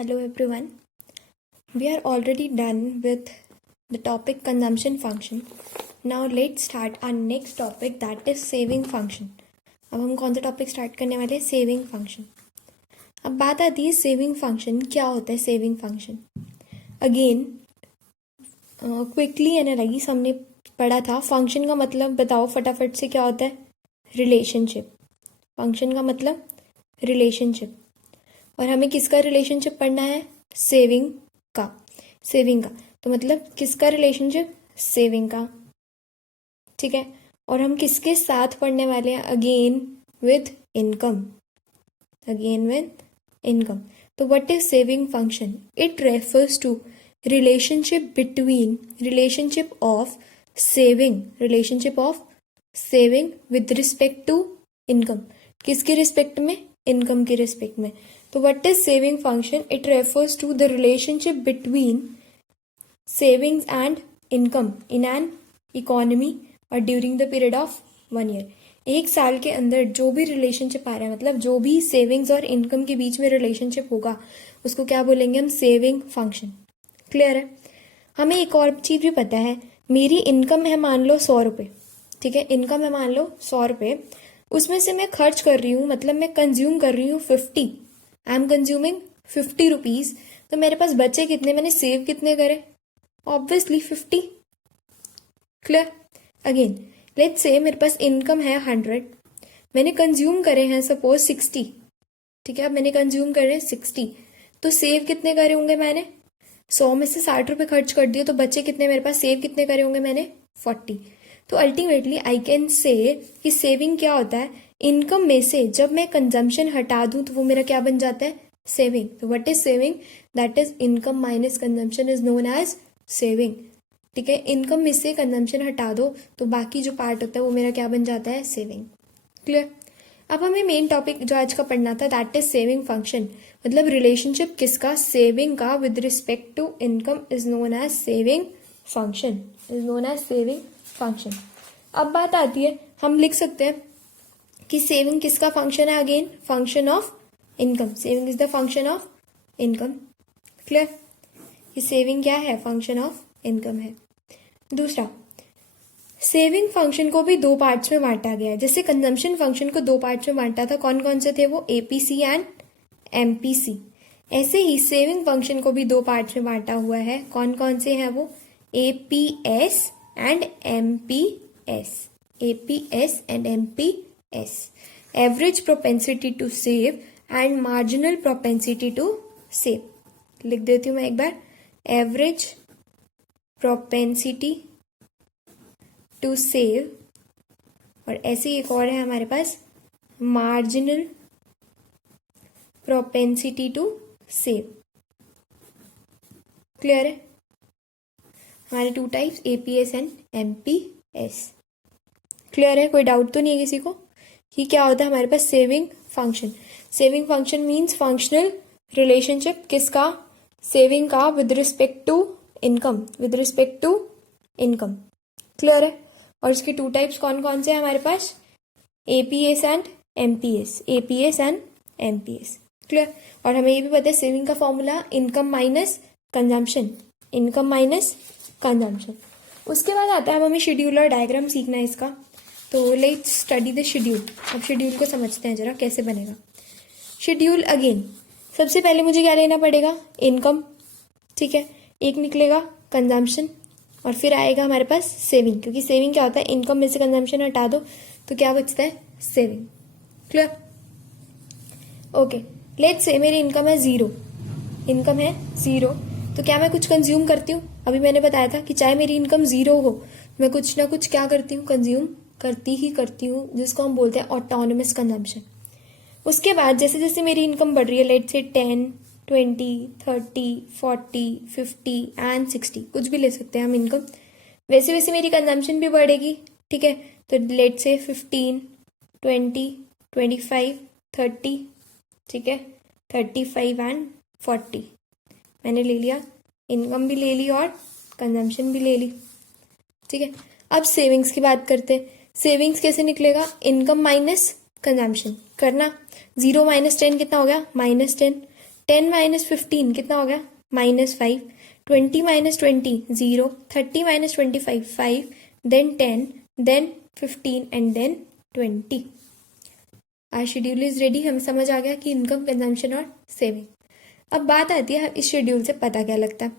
Hello everyone. We are already done with the topic consumption function. Now let's start our next topic, that is saving function. अब हम कौन सा topic start करने वाले हैं? Saving function. अब बात आती है सेविंग फंक्शन. क्या होता है saving function? Again quickly analyse हमने पढ़ा था. फंक्शन का मतलब बताओ फटाफट से, क्या होता है? रिलेशनशिप. फंक्शन का मतलब रिलेशनशिप. और हमें किसका रिलेशनशिप पढ़ना है? सेविंग का. सेविंग का तो मतलब किसका रिलेशनशिप? सेविंग का. ठीक है. और हम किसके साथ पढ़ने वाले हैं? Again with income. Again with income. तो what is saving function? It refers to relationship between relationship of saving with respect to income. किसके रिस्पेक्ट में? इनकम के रिस्पेक्ट में. तो what is saving function? It refers to the relationship between savings and income in an economy और during the period of 1 year. एक साल के अंदर जो भी रिलेशनशिप आ रहा है, मतलब जो भी सेविंग्स और इनकम के बीच में रिलेशनशिप होगा, उसको क्या बोलेंगे हम? Saving function. क्लियर है? हमें एक और चीज भी पता है. मेरी इनकम है मान लो 100 रुपये. ठीक है, इनकम है मान लो 100 रुपये. उसमें से मैं खर्च कर रही हूँ, मतलब मैं कंज्यूम कर रही हूँ 50. I am consuming 50 rupees. तो मेरे पास बचे कितने? मैंने सेव कितने करे? Obviously 50. Clear? Again let's say मेरे पास इनकम है 100. मैंने कंज्यूम करे हैं सपोज 60. ठीक है, अब मैंने कंज्यूम करे 60. तो सेव कितने करे होंगे मैंने? 100 में से 60 रुपये खर्च कर दिए, तो बचे कितने मेरे पास? सेव कितने करे होंगे मैंने? 40. तो अल्टीमेटली आई कैन से कि सेविंग क्या होता है? इनकम में से जब मैं कंजम्पशन हटा दूं तो वो मेरा क्या बन जाता है? सेविंग. तो what is saving? That is income minus consumption is known as saving. ठीक है, इनकम में से कंजम्पशन हटा दो तो बाकी जो पार्ट होता है वो मेरा क्या बन जाता है? सेविंग. क्लियर? अब हमें मेन टॉपिक जो आज का पढ़ना था, दैट इज सेविंग फंक्शन. मतलब रिलेशनशिप किसका? सेविंग का with respect to income is known as saving function. Is known as saving function. अब बात आती है, हम लिख सकते हैं कि सेविंग किसका फंक्शन है? Again function of income. Saving is the function of income. Clear? कि सेविंग क्या है? फंक्शन ऑफ इनकम है. दूसरा, सेविंग फंक्शन को भी 2 पार्ट्स में बांटा गया है. जैसे कंजम्पशन फंक्शन को 2 पार्ट्स में बांटा था, कौन कौन से थे वो? APC and MPC. ऐसे ही सेविंग फंक्शन को भी 2 पार्ट्स में बांटा हुआ है. कौन कौन से हैं वो? APS and MPS. APS and MPS. Average propensity to save and marginal propensity to save. लिख देती हूं मैं एक बार. एवरेज प्रोपेंसिटी टू सेव, और ऐसे एक और है हमारे पास, marginal propensity to save. Clear है? हमारे 2 types, APS and MPS. Clear है? कोई डाउट तो नहीं है किसी को कि क्या होता है हमारे पास? Saving function. Saving function means functional relationship किसका? सेविंग का with respect to income. With respect to income. Clear है? और इसके 2 टाइप्स कौन कौन से हैं हमारे पास? APS and MPS. APS and MPS. Clear? और हमें ये भी पता है सेविंग का formula income minus consumption. Income minus consumption. उसके बाद आता है, अब हमें शेड्यूल और डायग्राम सीखना है इसका. तो लेट्स स्टडी द शेड्यूल. अब शेड्यूल को समझते हैं जरा कैसे बनेगा शेड्यूल. अगेन सबसे पहले मुझे क्या लेना पड़ेगा? इनकम. ठीक है, एक निकलेगा कंजम्पशन, और फिर आएगा हमारे पास सेविंग. क्योंकि सेविंग क्या होता है? इनकम में से कंजम्पशन हटा दो तो क्या बचता है? Saving. Clear? Okay, let's say मेरी इनकम है 0. इनकम है 0, तो क्या मैं कुछ कंज्यूम करती हूँ? अभी मैंने बताया था कि चाहे मेरी इनकम 0 हो, मैं कुछ ना कुछ क्या करती हूँ? कंज्यूम करती ही करती हूँ, जिसको हम बोलते हैं ऑटोनोमस कंजम्पशन. उसके बाद जैसे जैसे मेरी इनकम बढ़ रही है, लेट्स से 10, 20, 30, 40, 50 एंड 60, कुछ भी ले सकते हैं हम इनकम, वैसे वैसे मेरी कंजम्पशन भी बढ़ेगी. ठीक है, तो लेट्स से 15, 20, 25, 30. ठीक है, 35 एंड 40 मैंने ले लिया. इनकम भी ले ली और कंजम्पशन भी ले ली. ठीक है, अब सेविंग्स की बात करते हैं. सेविंग्स कैसे निकलेगा? इनकम माइनस कंजम्पशन करना. 0 - 10 कितना हो गया? -10. 10 माइनस 15 कितना हो गया? -5. 20 minus 20 0. 30 minus 25 5. Then 10, then 15 and then 20. Our schedule is ready. हमें समझ आ गया कि इनकम, कंजम्पशन और सेविंग. अब बात आती है इस शेड्यूल से पता क्या लगता है.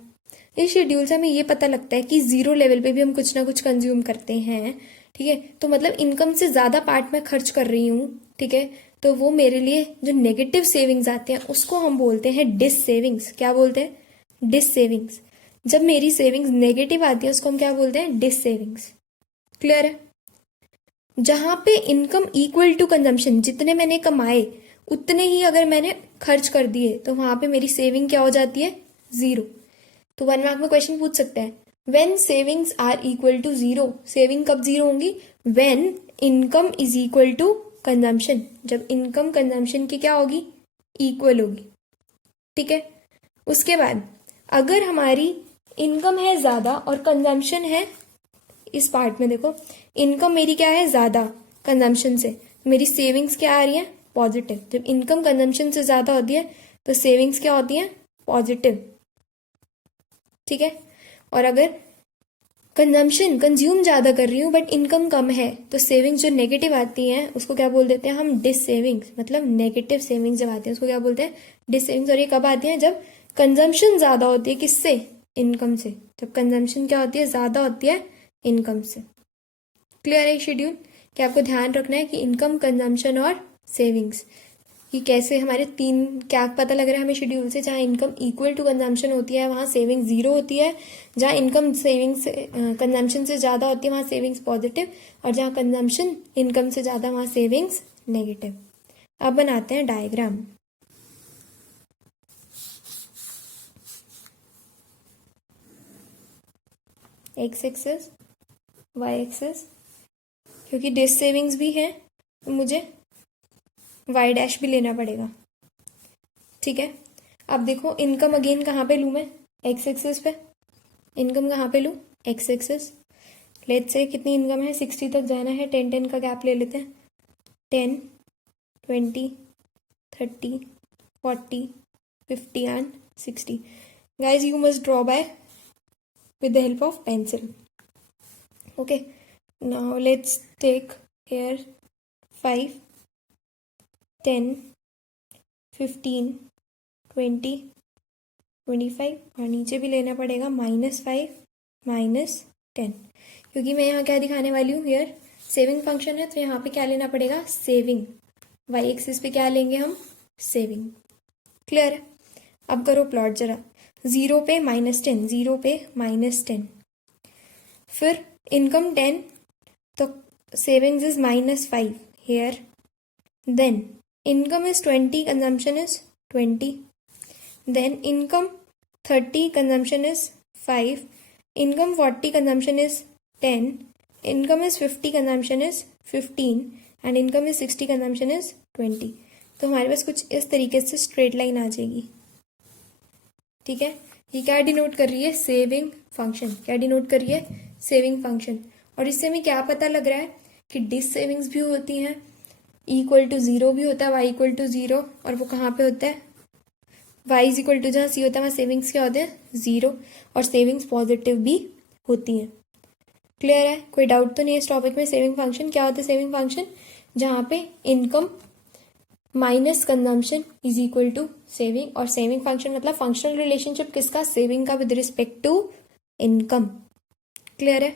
इस शेड्यूल से हमें ये पता लगता है कि जीरो लेवल पे भी हम कुछ ना कुछ कंज्यूम करते हैं. ठीक है, तो मतलब इनकम से ज्यादा पार्ट में खर्च कर रही हूँ. ठीक है, तो वो मेरे लिए जो नेगेटिव सेविंग्स आते हैं उसको हम बोलते हैं डिस सेविंग्स. क्या बोलते हैं? Dissavings. जब मेरी सेविंग्स नेगेटिव आती है उसको हम क्या बोलते हैं? Dish savings. क्लियर है? जहां पे इनकम इक्वल टू कंजम्पशन, जितने मैंने कमाए उतने ही अगर मैंने खर्च कर दिए तो वहां पे मेरी सेविंग क्या हो जाती है? जीरो. तो 1 मार्क में क्वेश्चन पूछ सकता है, when savings are equal to zero. Saving कब जीरो होंगी? When income is equal to consumption. जब इनकम कंजम्पशन की क्या होगी? इक्वल होगी. ठीक है, उसके बाद अगर हमारी इनकम है ज्यादा और कंजम्पशन है, इस पार्ट में देखो, इनकम मेरी क्या है? ज्यादा कंजम्पशन से, मेरी सेविंग्स क्या आ रही है? पॉजिटिव. जब इनकम कंजम्पशन से ज्यादा होती है तो सेविंग्स क्या होती है? पॉजिटिव. ठीक है, और अगर कंज्यूम ज्यादा कर रही हूँ बट इनकम कम है तो सेविंग्स जो नेगेटिव आती हैं उसको क्या बोल देते हैं हम? Dissavings. मतलब नेगेटिव सेविंग्स जब आती है उसको क्या बोलते हैं? Dissavings. और ये कब आती है? जब कंजम्पशन ज्यादा होती है. किससे? इनकम से. जब कंजम्पशन क्या होती है? ज्यादा होती है इनकम से. क्लियर है शेड्यूल? कि आपको ध्यान रखना है कि इनकम, कंजम्पशन और सेविंग्स कि कैसे हमारे तीन, क्या पता लग रहा है हमें शेड्यूल से, जहाँ इनकम इक्वल टू कंजम्पशन होती है वहाँ सेविंग जीरो होती है. जहाँ इनकम सेविंग्स कंजम्पशन से ज्यादा होती है वहाँ सेविंग्स पॉजिटिव, और जहाँ कंजम्पशन इनकम से ज्यादा वहाँ सेविंग्स नेगेटिव. अब बनाते हैं diagram. X axis, Y axis. क्योंकि डिस सेविंग्स भी है तो मुझे वाई डैश भी लेना पड़ेगा. ठीक है, अब देखो इनकम अगेन कहाँ पे लूँ मैं? एक्स एक्सेस पे. इनकम कहाँ पे लूँ? X access. लेट्स से कितनी इनकम है? 60 तक जाना है. 10-10 का गैप ले लेते हैं. 10, 20, 30, 40, 50 and 60. Guys you must draw bye with the help of pencil. Okay, now let's take here 5, 10, 15, 20, 25 और नीचे भी लेना पड़ेगा -5, -10. क्योंकि मैं यहाँ क्या दिखाने वाली हूँ? हियर सेविंग फंक्शन है तो यहाँ पे क्या लेना पड़ेगा? सेविंग. वाई एक्सिस पे क्या लेंगे हम? सेविंग. क्लियर है? अब करो प्लॉट जरा. 0 पे -10, 0 पे -10. फिर इनकम 10 तो savings is -5 here. Then income is 20, consumption is 20. Then income 30, consumption is 5. Income 40, consumption is 10. Income is 50, consumption is 15. And income is 60, consumption is 20. तो हमारे पास कुछ इस तरीके से स्ट्रेट लाइन आ जाएगी. ठीक है, ये क्या डिनोट कर रही है? Saving function. क्या डिनोट कर रही है? Saving function. और इससे हमें क्या पता लग रहा है कि डिस सेविंग्स भी होती हैं, इक्वल टू जीरो भी होता है, वाई इक्वल टू जीरो. और वो कहाँ पे होता है? वाई इज इक्वल टू जहाँ सी होता है वहाँ सेविंग्स क्या होते हैं? जीरो. और सेविंग्स पॉजिटिव भी होती हैं. क्लियर है? कोई डाउट तो नहीं है इस टॉपिक में? सेविंग फंक्शन क्या होता है? सेविंग फंक्शन जहाँ पे income minus consumption is equal to saving. और सेविंग फंक्शन मतलब फंक्शनल रिलेशनशिप किसका? सेविंग का with respect to income. Clear है?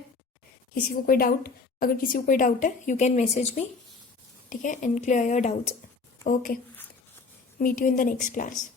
किसी को कोई डाउट? अगर किसी को कोई डाउट है यू कैन मैसेज मी. ठीक है, and clear your doubts. Okay, meet you in the next class.